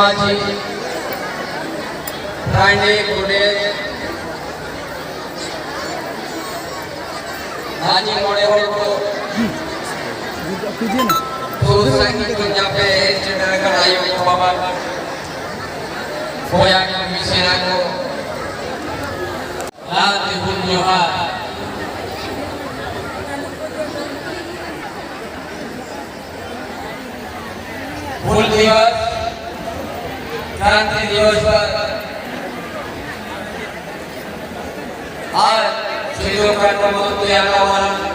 माझी राणे पुणे नानी मोड़े हो तो संगीत को जापे चढ़ा कर आयो को बाबा होया के मिसेरा को लाते बुन्योहा फूल दिवस क्रांति दिवस पर आज शहीदों का नमन किया गया